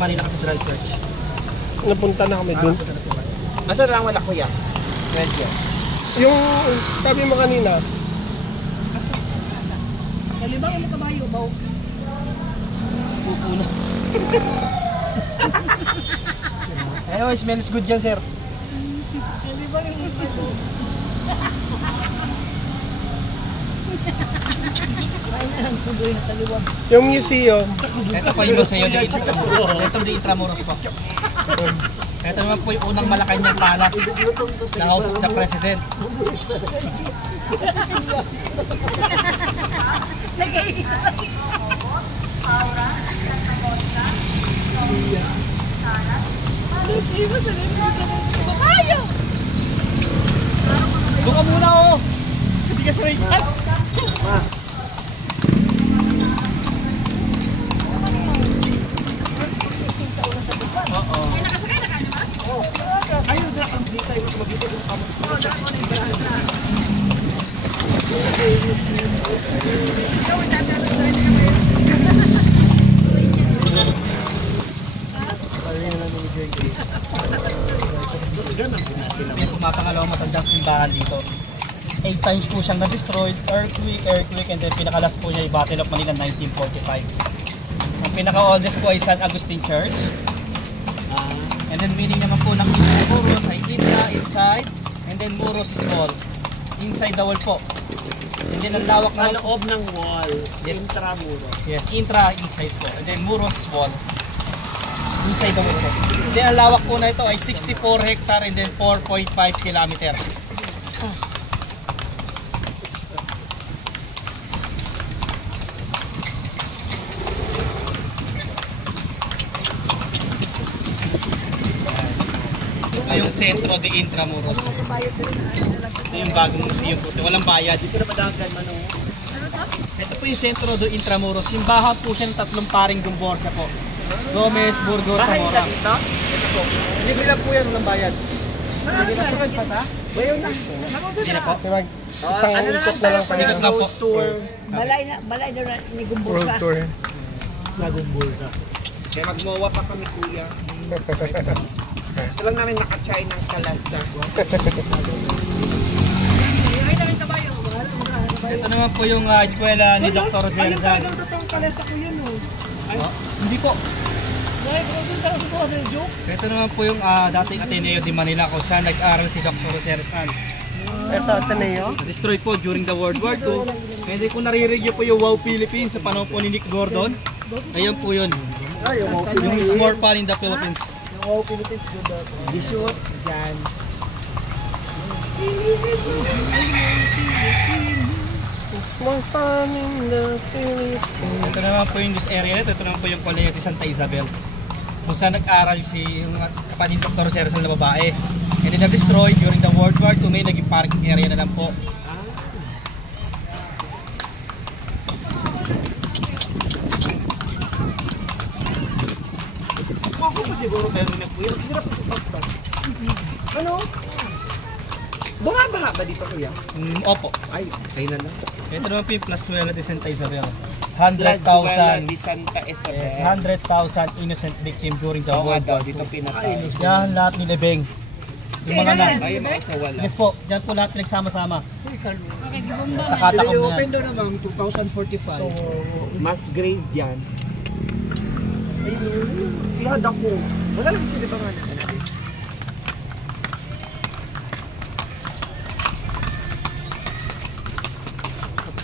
Manila Cathedral Church. Napunta na kami dun. Asa lang wala kuya? Red yan. Yung sabi mo kanina, Kalibang mo kabayo, baw. Pupuna. ayun, smells good yan, sir. Kalibang mo kabayo. Ay na lang tuloy na taliwag. Yung museum, Ito po yung Museo de Centro de Intramuros po. Ito naman po yung unang Malacanang Palace na House of the President. Doon ka muna oh! Hindi ka sorry. Ayun na ang dito ay magiging yung kamo. May pumapangalawang matandang simbahan dito. 8 times po siyang na-destroyed, earthquake, and then pinakalas po niya yung Battle of Manila 1945. Ang pinaka-oldest po ay San Agustin Church. And then meaning naman po ng Muros ay intra, inside, and then Muros is wall. Inside the wall po. And then ang lawak Sa na loob ng wall, Yes. intramuros. yes, intra, inside po. And then Muros is wall. Inside the wall po. And then ang lawak po na ito ay 64 hectare and then 4.5 kilometer. Ito yung Centro de Intramuros. Ito yung bagong museum po. Walang bayad. Dito na padagan man oh. Ito po yung Centro de Intramuros. Simbahan po siya ng tatlong paring Gomborsa po. Gomez, Burgos, Bahay Zamora. na dito? Ito po. Libre lang po yan, walang bayad. hindi na po nagpata. Bayaw na. Hindi na po. Isang ikot na lang tayo. Ikot lang po. Tour. Balay na ni World Gumbursa. tour. Sa Gumbursa. Kaya magmowa pa kami kuya. Gusto lang namin nakachay ng kalasa. Ito naman po yung eskwela ni Dr. Rosel Rizal. Ayun, totoong kalasa ko yan oh. Hindi po. Ay, kung ko sa joke. Ito naman po yung dating Ateneo de Manila kung saan nag-aral si Dr. Rosel Rizal. Ito, Ateneo. Destroyed po during the World War II. Hindi kung naririgyo po yung Wow Philippines sa panahon po ni Nick Gordon. Ayun po yun. Yung is more fun in the Philippines. Wow, Philippines good daw. Dishot, dyan. It's more fun in the Philippines. Ito naman po yung this area nito. Ito naman po yung Colegio de Santa Isabel. Kung saan nag-aral si yung kapatid ni Dr. Rosel na babae. And then na-destroyed during the World War II. May naging parking area na lang po. Ako po siguro meron na kuya. Siguro po sa pagpas. Ano? Bumabaha ba dito kuya? Opo. Ay, kayo na lang. Ito naman po yung Plazuela de Santa Isabel. Plazuela 100,000 di Santa Isabel. yes, 100,000 innocent victim during the Oo World nga daw, War dito II. pinatay. Yan lahat ni Lebeng. Yung mga na. Ay, mga sawala. Yes po, yan po lahat pinagsama-sama. Makikibomba Sa na. katakom na yan. daw naman, 2045. Mass grave dyan. Tiyad ako. Wala lang sila ba nga na?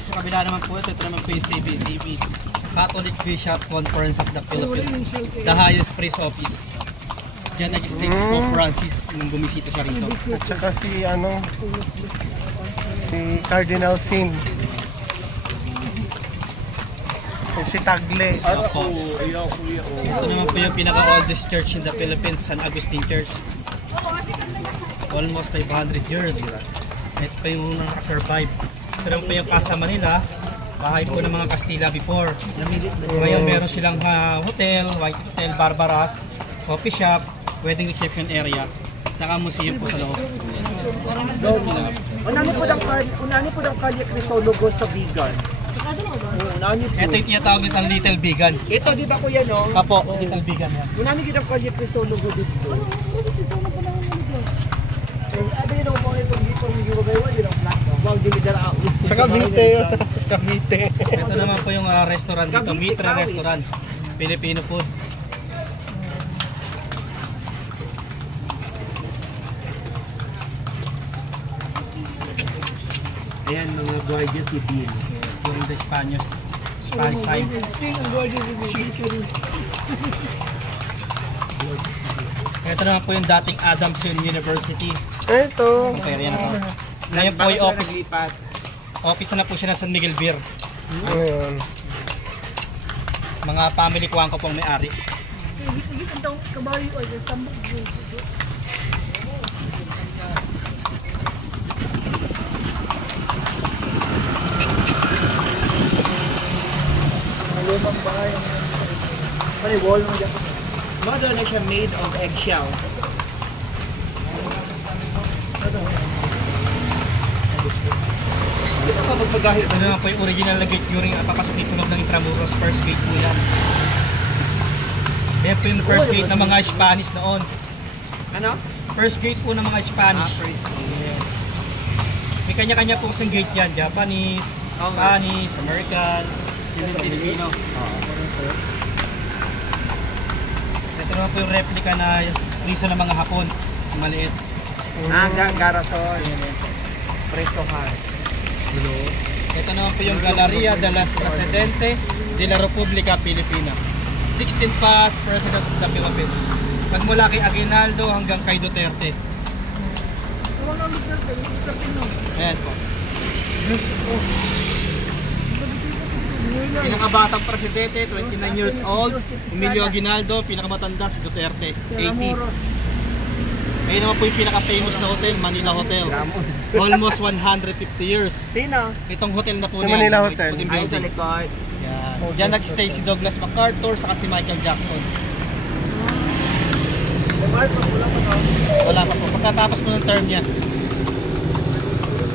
Sa kabila naman po ito naman po yung CBCB. Catholic Bishop Conference of the Philippines. The highest priest office. Diyan nag-stay si Pope Francis nung bumisita siya rito. At saka si si Cardinal Sin. Kung si Tagle. Opo. Ito naman po yung pinaka-oldest church in the Philippines, San Agustin Church. Almost 500 years. Ito pa yung nakasurvive. Ito naman po yung Casa Manila, bahay po ng mga Kastila before. Ngayon meron silang hotel, White Hotel, Barbaras, coffee shop, wedding reception area, saka museum po sa loob. Unani po ng kalye Crisologo sa vegan. Nani po. Ito yung tinatawag nitong Little Vegan. Ito di ba kuya no? Apo, Little Vegan yan. Nani gid ang kanya presolo go dito. Sa Cavite yun. Cavite. Ito naman po yung restaurant dito, Mitra Restaurant. Filipino food. Ayan mga guardia civil. During the Spanish time. Ito naman po yung dating Adamson University. Ito. Kaya yan ako. Ngayon po yung office. Naglipat. Office na po siya ng San Miguel Beer. Ayan. Mga family ko ang pong may-ari. Model na siya made of eggshells. Ito pa magpagahit. Ito naman po yung original na gate during papasok dito sa loob ng Intramuros. First gate po yan. Yan po yung first gate ng mga Spanish noon. Ano? First gate po ng mga Spanish. First Yes. May kanya-kanya po kasing gate yan. Japanese, Oo nga. Spanish, American, Filipino. Ito naman po yung replica na prison ng mga Hapon. Maliit. Garasol. Presohan. Ito naman po yung Galleria de las Presidente de la República Filipina. 16th past President of the Philippines. Magmula kay Aguinaldo hanggang kay Duterte. Ayan po. Pinakabatang presidente, 29 years old. Emilio Aguinaldo, pinakamatanda si Duterte, 80. Ayun naman po yung pinaka-famous na hotel, Manila Hotel. Almost 150 years. Sino? Itong hotel na po Yung niyan, Manila may Hotel. puting Ay, sa building. likod. Yan. Diyan nag-stay si Douglas MacArthur saka si Michael Jackson. Wala pa po. Pagkatapos po ng term niya.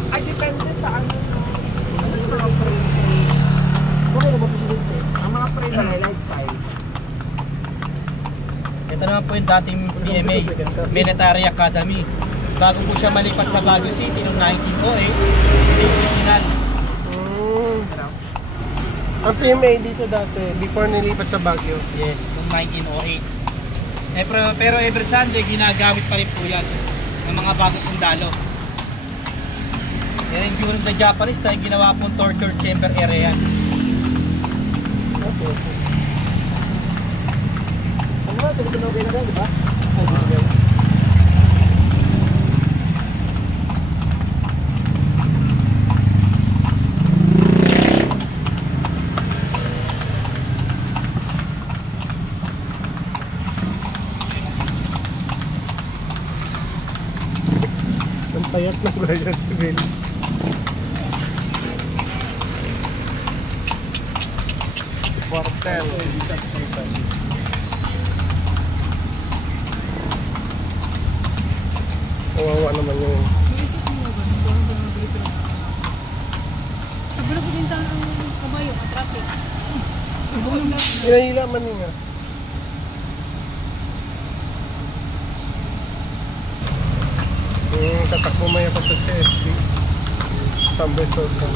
Ay, depende sa ano. Ang mga pre na lifestyle. Ito naman po yung dating PMA, Military Academy. Bago po siya malipat sa Baguio City noong 1908, ito yung original. Ang PMA dito dati, before nilipat sa Baguio. Yes, noong 1908. Pero every Sunday, ginagamit pa rin po yan ng mga bagong sundalo. And during the Japanese time, ginawa pong torture chamber area yan. Ano nga, tinatawagin na di ba? Ang payat ng Guardia Civil. Quartel. Kawawa naman yung Sabi na po din tayo ang kabayo, ang traffic. hinahila man niya. Yung tatakbo maya pagtag sa SD. Subway Sosa.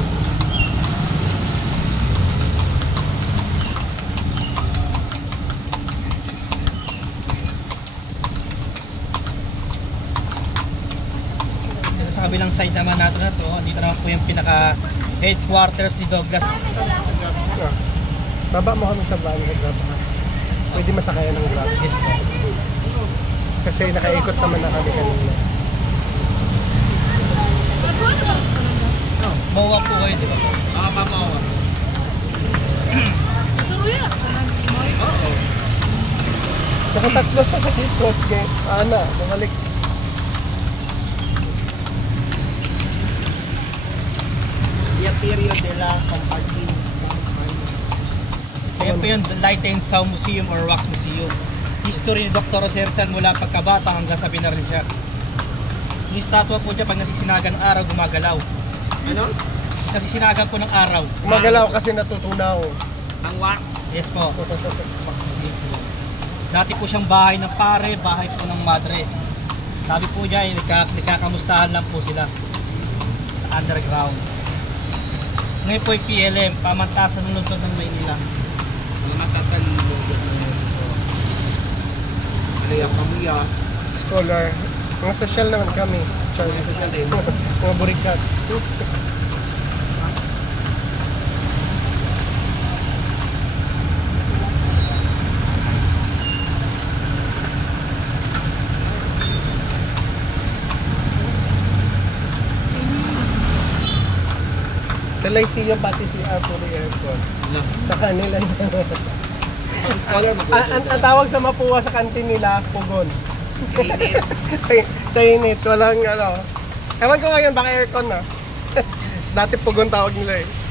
Dito sa kabilang side naman natin na to, dito naman po yung pinaka headquarters ni Douglas. Ah, baba mo kami sa van sa grab. Pwede masakayan ng grab. Yes po. Kasi nakaikot naman na kami kanina. Mawa po kayo, di ba po? Mamawa. Suruya! Nakatatlo pa sa dito. Okay. Ana, bumalik. Diaterio de la Compartin. Kaya po yung Light and Sound Museum or Wax Museum. History ni Dr. Rosersan mula pagkabata hanggang sa binaril siya. Yung statwa po dyan, pag nasisinagan ng araw, gumagalaw. Ano? kasi sinagan po ng araw. Gumagalaw kasi natutunaw. Ang wax. Yes po. Magsisipin. Dati po siyang bahay ng pare, bahay po ng madre. Sabi po niya, nagkakamustahan lang po sila sa underground. Ngayon po yung PLM, pamantasan ng lungsod ng Maynila. Mga matatalino. Ano yung kamuya? Scholar. Mga social naman kami. Char. Mga social din. Mga burikat. Sa Lyceum pati si puro aircon. No. Sa kanila. Ang scholar Ang tawag sa Mapua sa kantin nila, pugon. Init. Sa init, walang ano. Ewan ko ngayon, baka aircon na. Dati pugon tawag nila eh.